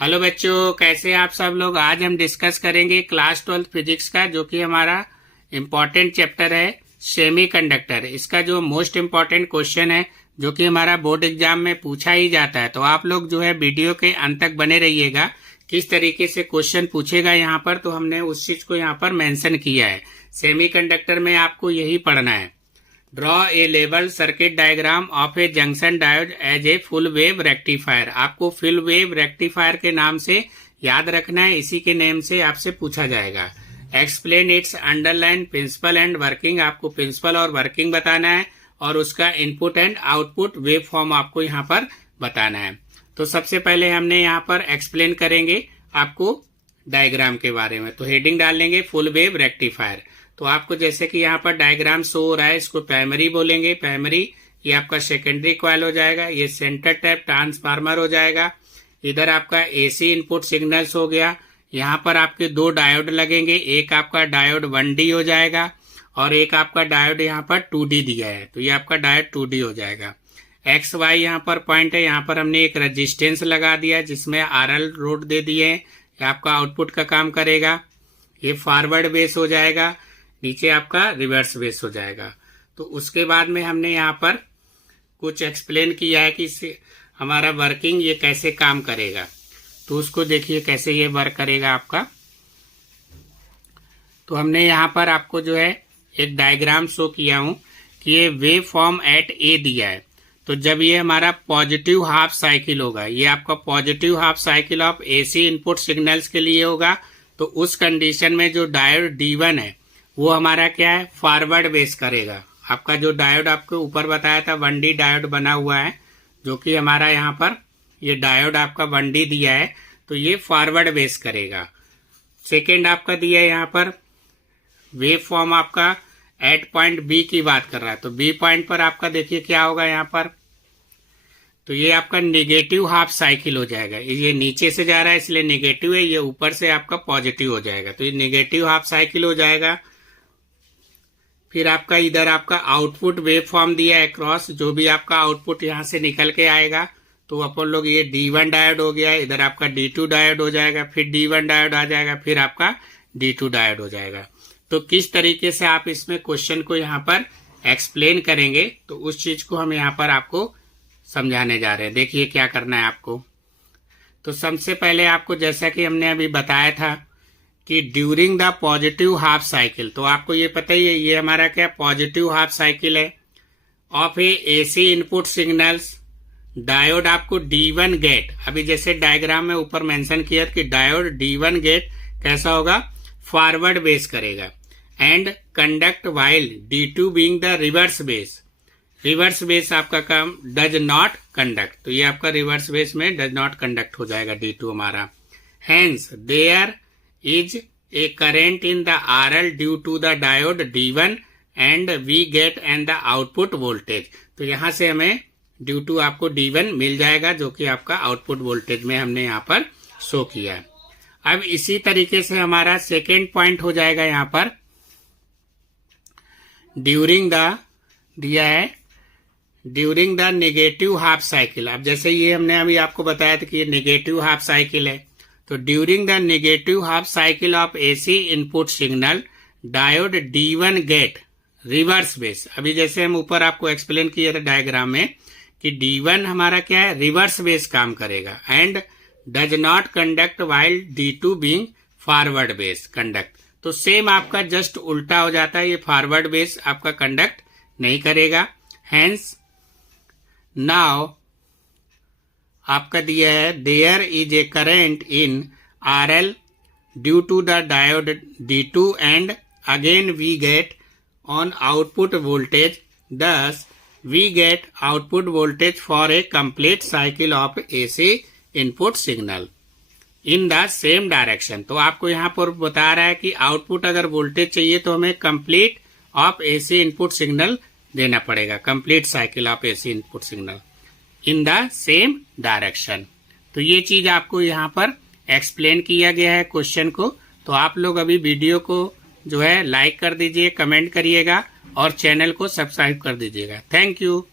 Hello बच्चों, कैसे आप सब लोग। आज हम डिस्कस करेंगे क्लास 12 फिजिक्स का, जो कि हमारा इम्पोर्टेंट चैप्टर है सेमीकंडक्टर। इसका जो मोस्ट इम्पोर्टेंट क्वेश्चन है, जो कि हमारा बोर्ड एग्जाम में पूछा ही जाता है। तो आप लोग जो है वीडियो के अंत तक बने रहिएगा, किस तरीके से क्वेश्चन पूछेगा यहाँ पर। तो हमने उस चीज को यहाँ पर मेंशन किया है। सेमीकंडक्टर में आपको यही पढ़ना है। ड्रॉ ए लेवल circuit diagram of a junction diode as a full wave rectifier. आपको फुल वेव रेक्टिफायर के नाम से याद रखना है, इसी के नेम से आपसे पूछा जाएगा। Explain its underline principle and working. आपको प्रिंसिपल और वर्किंग बताना है, और उसका input and output wave form आपको यहाँ पर बताना है। तो सबसे पहले हमने यहाँ पर एक्सप्लेन करेंगे आपको डायग्राम के बारे में। तो हेडिंग डाल लेंगे फुल वेव रेक्टिफायर। तो आपको जैसे कि यहाँ पर डायग्राम शो हो रहा है, इसको प्राइमरी बोलेंगे। प्राइमरी ये आपका सेकेंडरी कॉइल हो जाएगा, ये सेंटर टैप ट्रांसफार्मर हो जाएगा। इधर आपका एसी इनपुट सिग्नल्स हो गया। यहाँ पर आपके दो डायोड लगेंगे, एक आपका डायोड 1D हो जाएगा और एक आपका डायोड यहाँ पर 2D दिया है। तो ये आपका डायोड 2D हो जाएगा। एक्स वाई यहाँ पर पॉइंट है, यहाँ पर हमने एक रेजिस्टेंस लगा दिया जिसमें RL रोड दे दिए हैं। ये आपका आउटपुट का काम करेगा। ये फॉरवर्ड बेस हो जाएगा, नीचे आपका रिवर्स बेस हो जाएगा। तो उसके बाद में हमने यहाँ पर कुछ एक्सप्लेन किया है कि हमारा वर्किंग ये कैसे काम करेगा। तो उसको देखिए कैसे ये वर्क करेगा आपका। तो हमने यहाँ पर आपको जो है एक डायग्राम शो किया हूं कि ये वेव फॉर्म एट ए दिया है। तो जब ये हमारा पॉजिटिव हाफ साइकिल होगा, ये आपका positive half cycle of AC input signals के लिए होगा। तो उस कंडीशन में जो डायोड D1 है वो हमारा क्या है, फॉरवर्ड बेस करेगा। आपका जो डायोड आपको ऊपर बताया था 1D डायोड बना हुआ है, जो कि हमारा यहाँ पर ये डायोड आपका 1D दिया है, तो ये फॉरवर्ड बेस करेगा। सेकेंड आपका दिया है यहाँ पर वेव फॉर्म आपका एट पॉइंट बी की बात कर रहा है। तो बी पॉइंट पर आपका देखिए क्या होगा यहाँ पर। तो ये आपका नेगेटिव हाफ साइकिल हो जाएगा। ये नीचे से जा रहा है इसलिए नेगेटिव है, ये ऊपर से आपका पॉजिटिव हो जाएगा। तो ये नेगेटिव हाफ साइकिल हो जाएगा। फिर आपका इधर आपका आउटपुट वेव फॉर्म दिया है क्रॉस, जो भी आपका आउटपुट यहाँ से निकल के आएगा। तो अपन लोग ये D1 डायोड हो गया, इधर आपका D2 डायोड हो जाएगा, फिर D1 डायोड आ जाएगा, फिर आपका D2 डायोड हो जाएगा। तो किस तरीके से आप इसमें क्वेश्चन को यहाँ पर एक्सप्लेन करेंगे, तो उस चीज को हम यहाँ पर आपको समझाने जा रहे हैं। देखिए क्या करना है आपको। तो सबसे पहले आपको जैसा कि हमने अभी बताया था कि during the positive half cycle, तो आपको ये पता ही है ये हमारा क्या पॉजिटिव हाफ साइकिल है of A AC input signals. Diode आपको D1 गेट, अभी जैसे डायग्राम में ऊपर मेंशन किया कि डायोड D1 गेट कैसा होगा, फॉरवर्ड बेस करेगा। And conduct while D2 being the reverse bias. Reverse bias आपका काम डज नॉट कंडक्ट, तो ये आपका रिवर्स बेस में डज नॉट कंडक्ट हो जाएगा D2 हमारा। Hence there is a current in the RL due to the diode D1 and we get and the output voltage। तो यहां से हमें ड्यू टू आपको D1 मिल जाएगा, जो कि आपका आउटपुट वोल्टेज में हमने यहाँ पर शो किया है। अब इसी तरीके से हमारा सेकेंड पॉइंट हो जाएगा यहाँ पर ड्यूरिंग द दिया है during the negative half cycle. अब जैसे ये हमने अभी आपको बताया था कि ये नेगेटिव हाफ साइकिल है। तो during the negative half cycle of AC input signal diode D1 get reverse bias. अभी जैसे हम ऊपर आपको एक्सप्लेन किया था डायग्राम में कि D1 हमारा क्या है, रिवर्स बेस काम करेगा। And does not conduct while D2 being forward base conduct. तो सेम आपका जस्ट उल्टा हो जाता है, ये फॉरवर्ड बेस आपका कंडक्ट नहीं करेगा। हेंस नाउ आपका दिया है there is a current in RL due to the diode D2 and again we get on output voltage. Thus we get output voltage for a complete cycle of AC input signal in the same direction. तो आपको यहाँ पर बता रहा है कि output अगर voltage चाहिए तो हमें complete of AC input signal देना पड़ेगा, complete cycle of AC input signal in the same direction. तो ये चीज आपको यहाँ पर एक्सप्लेन किया गया है क्वेश्चन को। तो आप लोग अभी वीडियो को जो है लाइक कर दीजिए, कमेंट करिएगा और चैनल को सब्सक्राइब कर दीजिएगा। Thank you.